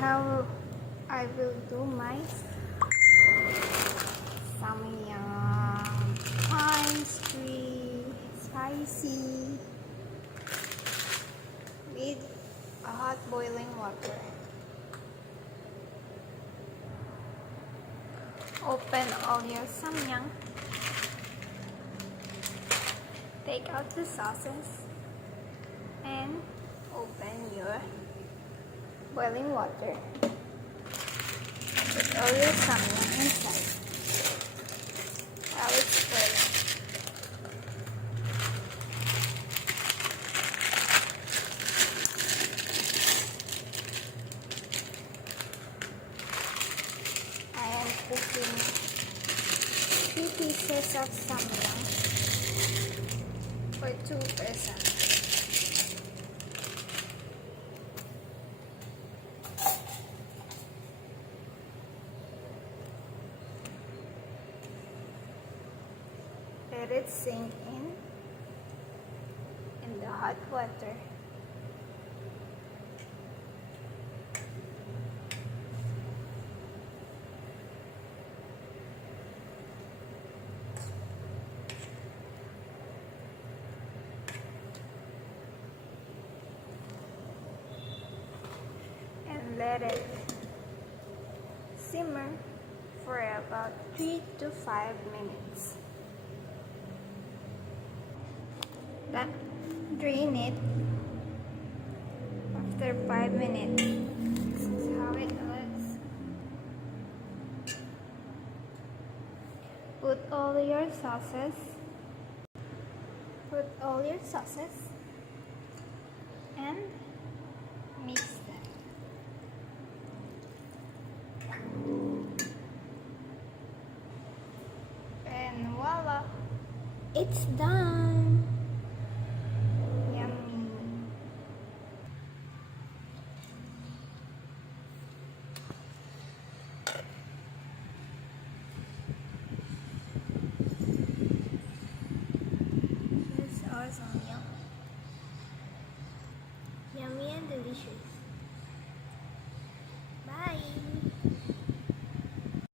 how I will do my Samyang times 3 spicy with a hot boiling water. Open all your Samyang. Take out the sauces and open your boiling water. Put all your Samyang inside while it's boiling. I am cooking 3 pieces of Samyang for 2 persons. Let it sink in the hot water. And let it simmer for about 3 to 5 minutes. Then drain it after 5 minutes. This is how it looks. Put all your sauces. And mix them. And voila! It's done! Yummy! This is our Samyang. Yummy and delicious.